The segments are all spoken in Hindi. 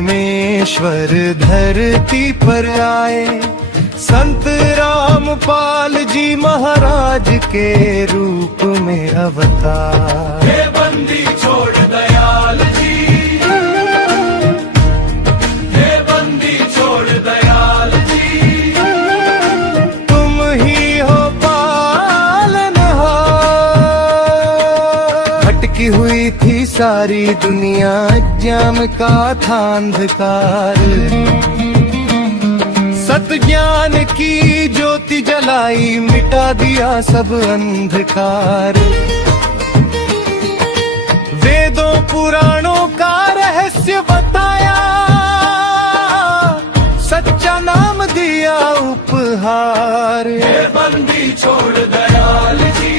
परमेश्वर धरती पर आए, संत रामपाल जी महाराज के रूप में अवतार। हे बंदी छोड़ दयाल जी, हे बंदी छोड़ दयाल जी, तुम ही हो पालनहार। भटकी हुई थी सारी दुनिया, अज्ञान का था अंधकार, सत ज्ञान की ज्योति जलाई, मिटा दिया सब अंधकार। वेदों पुराणों का रहस्य बताया, सच्चा नाम दिया उपहार। हे बंदी छोड़ दयाल जी,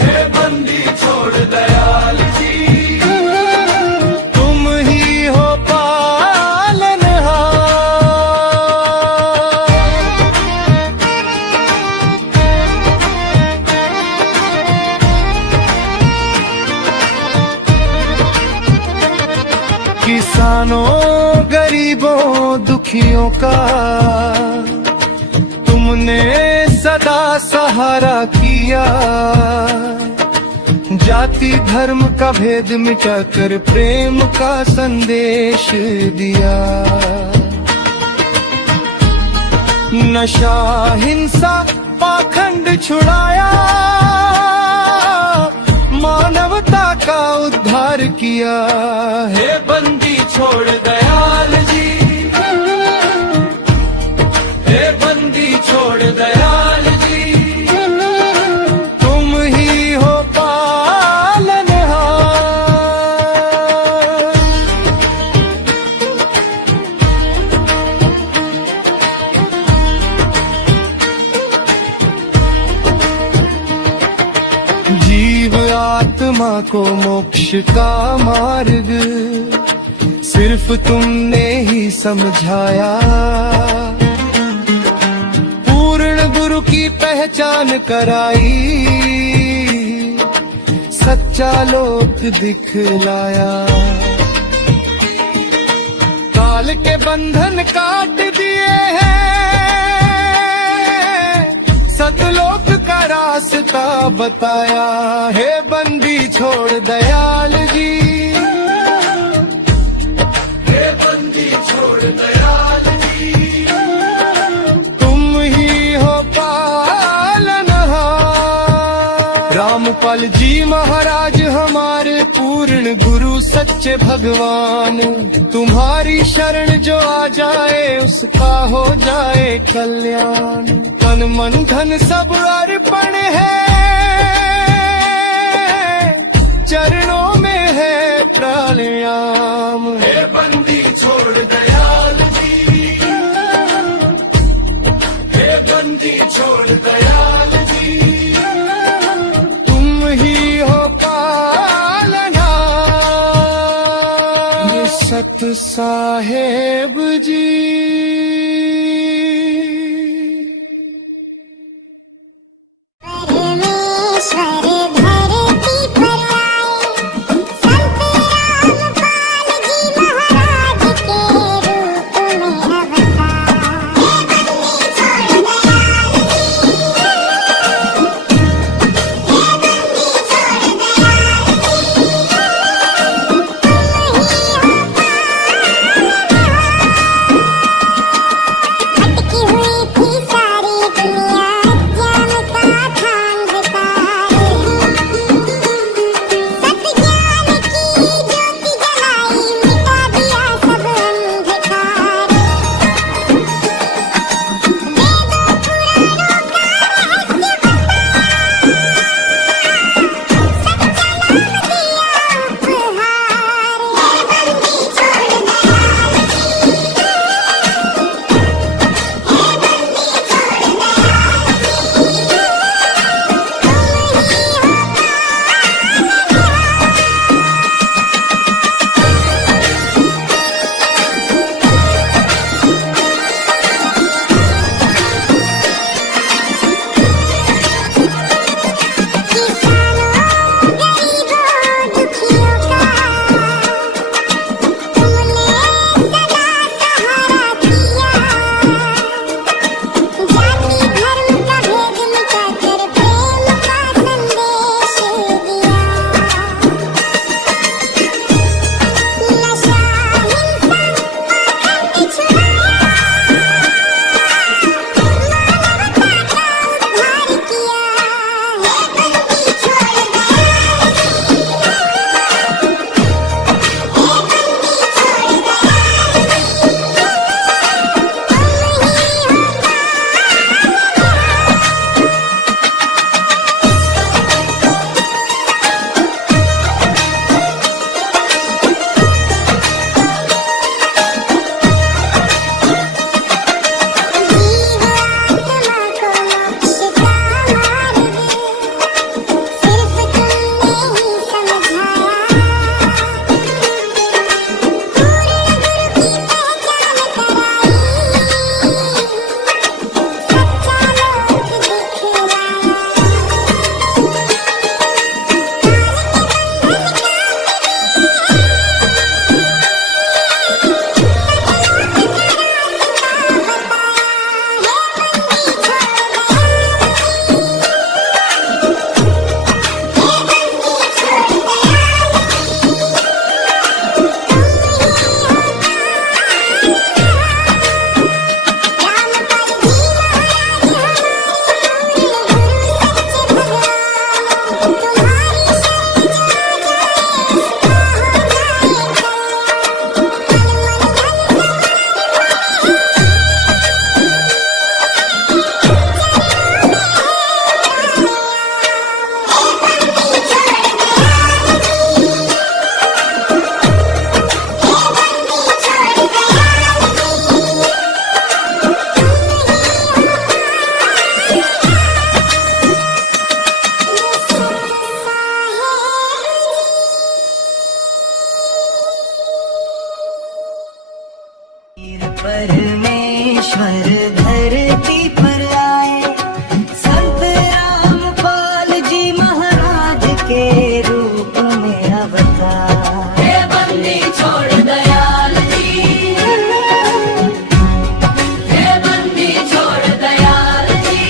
हे बंदी छोड़ दयाल जी, तुम ही हो किसानों गरीबों दुखियों का तुमने सदा सहारा किया। जाति धर्म का भेद मिटाकर प्रेम का संदेश दिया। नशा हिंसा पाखंड छुड़ाया, मानवता का उद्धार किया। हे बंदी छोड़ दयाल जी, हे बंदी छोड़ दयाल जी, तुम ही हो पालनहार। जीव आत्मा को मोक्ष का मार्ग सिर्फ तुमने ही समझाया। पूर्ण गुरु की पहचान कराई, सच्चा लोक दिखलाया। काल के बंधन काट दिए हैं, सतलोक का रास्ता बताया। हे बंदी छोड़ दयाल जी, हे बंदी छोड़ दयाल जी, तुम ही हो पालनहार। रामपाल जी महाराज हमारे पूर्ण गुरु सच्चे भगवान। तुम्हारी शरण जो आ जाए उसका हो जाए कल्याण। तन मन धन सब अर्पण है, चरणों में है प्राणायाम। हे बंदी छोड़ दयाल जी, हे बंदी छोड़ दयाल जी, तुम ही हो पालनहार। ये सत साहेब जी। परमेश्वर धरती पर आए, संत रामपाल जी महाराज के रूप में अवतार। हे बंदी छोड़ दयाल जी, हे बंदी छोड़ दयाल जी,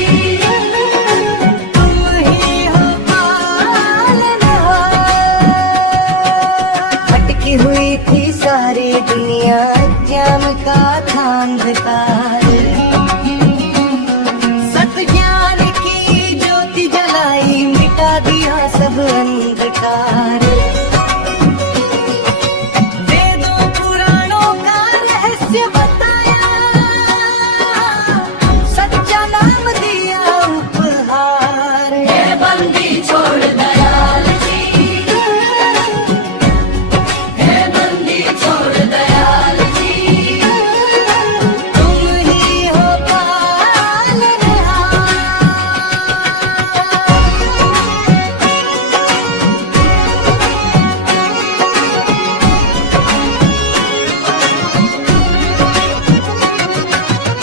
तुम ही हो पालनहार। भटकी हुई थी सारी दुनिया, ज्ञान का था अंधकार। सत ज्ञान की ज्योति जलाई, मिटा दिया सब अंधकार। वेदों पुराणों का रहस्य बताया, सच्चा नाम दिया उपहार। हे बंदी छोड़ दयाल जी, हे बंदी छोड़ दयाल जी, तुम ही हो पालनहार।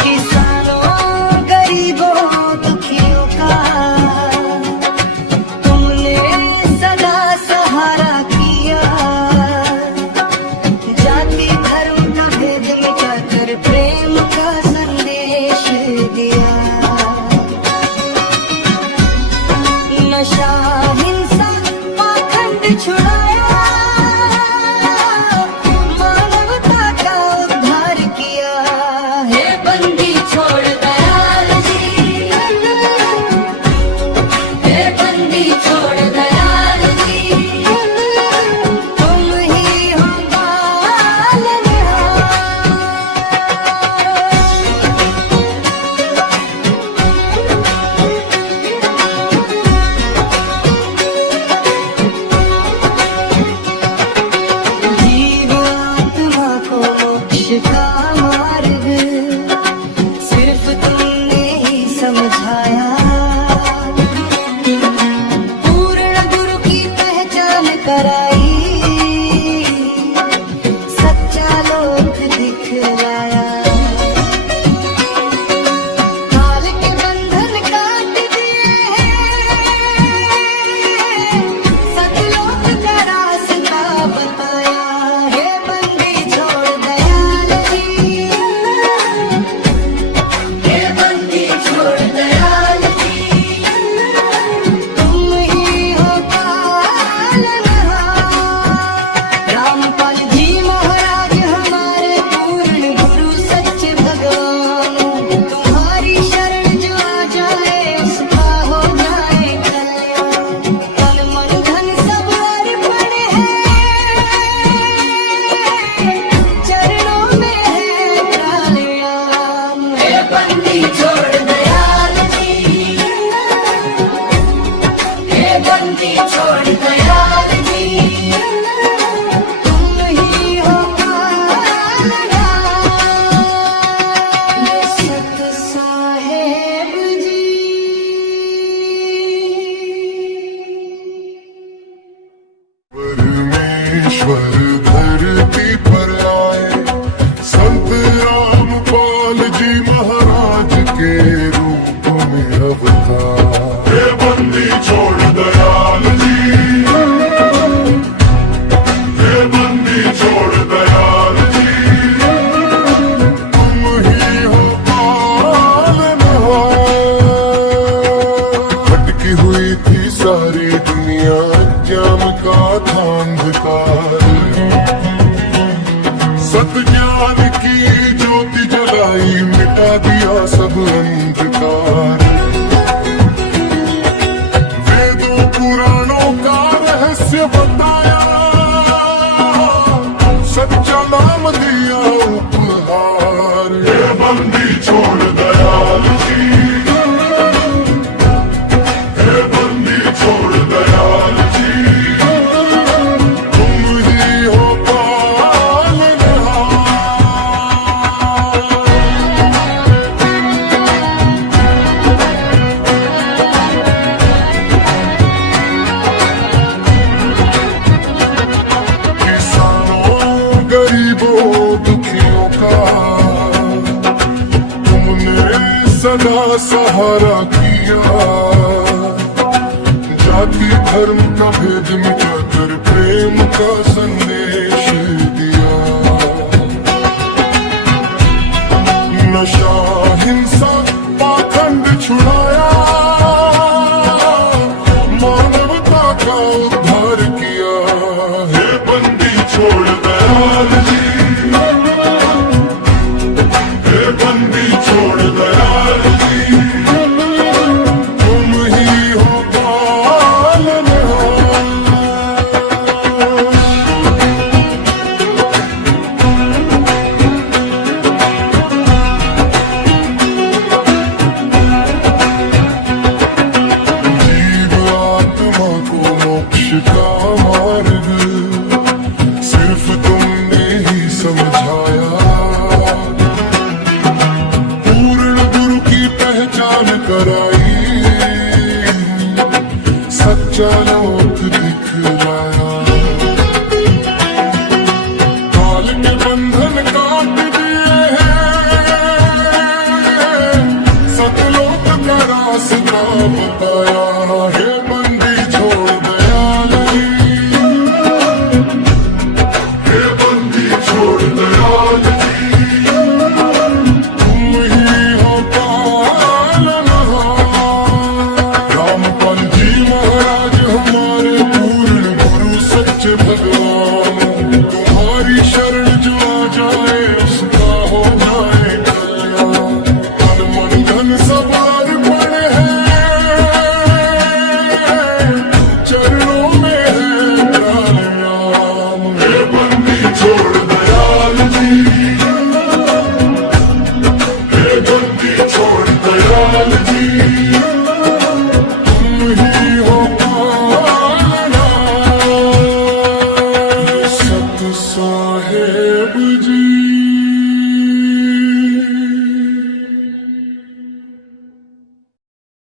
किसानों गरीबों दुखियों का तुमने सदा सहारा किया। जाति धर्म का भेद मिटाकर प्रेम का संदेश दिया। नशा हिंसा पाखंड छुड़ाया, मानवता का उद्धार किया। हे बंदी छोड़ दयाल जी, हे बंदी छोड़ दयाल जी, तुम ही हो पालनहार। जीव आत्मा को मोक्ष का मार्ग सिर्फ तुमने ही समझाया। पूर्ण गुरु की पहचान कराई, सच्चा लोक दिखलाया। काल के बंधन काट दिए, सतलोक का रास्ता बताया। हे बंदी छोड़ दयाल जी, हे बंदी छोड़ दयाल जी, तुम ही हो पालनहार। रामपाल जी महाराज हमारे पूर्ण गुरु सच्चे भगवान। तुम्हारी शरण जो आ जाए, उसका हो जाए कल्याण। तन मन धन सब अर्पण है, चरणों में है कल्याण। हे बंदी छोड़ दयाल जी, हे बंदी छोड़ दयाल जी, तुम ही हो पालनहार। सत साहेब जी। परमेश्वर धरती पर आए, संत रामपाल जी महाराज के रूप में अवतार। हे बंदी छोड़ दयाल जी, हे बंदी छोड़ दयाल जी, तुम ही हो पालनहार। भटकी हुई थी सारी दुनिया, ज्ञान का था अंधकार। सत ज्ञान की ज्योति जलाई, मिटा दिया सब अंधकार। वेदों पुराणों का रहस्य बताया, सच्चा नाम दिया उपहार। हे बंदी छोड़ दयाल जी, हे बंदी छोड़ दयाल जी, तुम ही हो पालनहार। तुम्हारा किया, जाति धर्म का भेद मिटाकर प्रेम का संदेश दिया। नशा हिंसा पाखंड छुड़ाया, मानवता का उद्धार किया। हे बंदी छोड़ दयाल जी, हे बंदी छोड़ दयाल जी, तुम ही हो पालनहार। जीव आत्मा को मोक्ष का मार्ग सिर्फ तुमने ही समझाया। पूर्ण गुरु की पहचान कराई, सच्चा लोक दिखलाया। काल के बंधन काट दिए हैं, सतलोक का रास्ता बताया। हे बंदी छोड़ दयाल जी, हे बंदी छोड़ दयाल जी, तुम ही हो पालनहार। रामपाल जी महाराज हमारे पूर्ण गुरु सच्चे भगवान, तुम्हारी शरण जो आ जाए उसका हो जाए कल्याण। तन मन धन सब अर्पण है, चरणों में है प्राणायाम। हे बंदी छोड़ दयाल जी, हे बंदी छोड़ दयाल जी, तुम ही हो पालनहार। सत साहेब जी।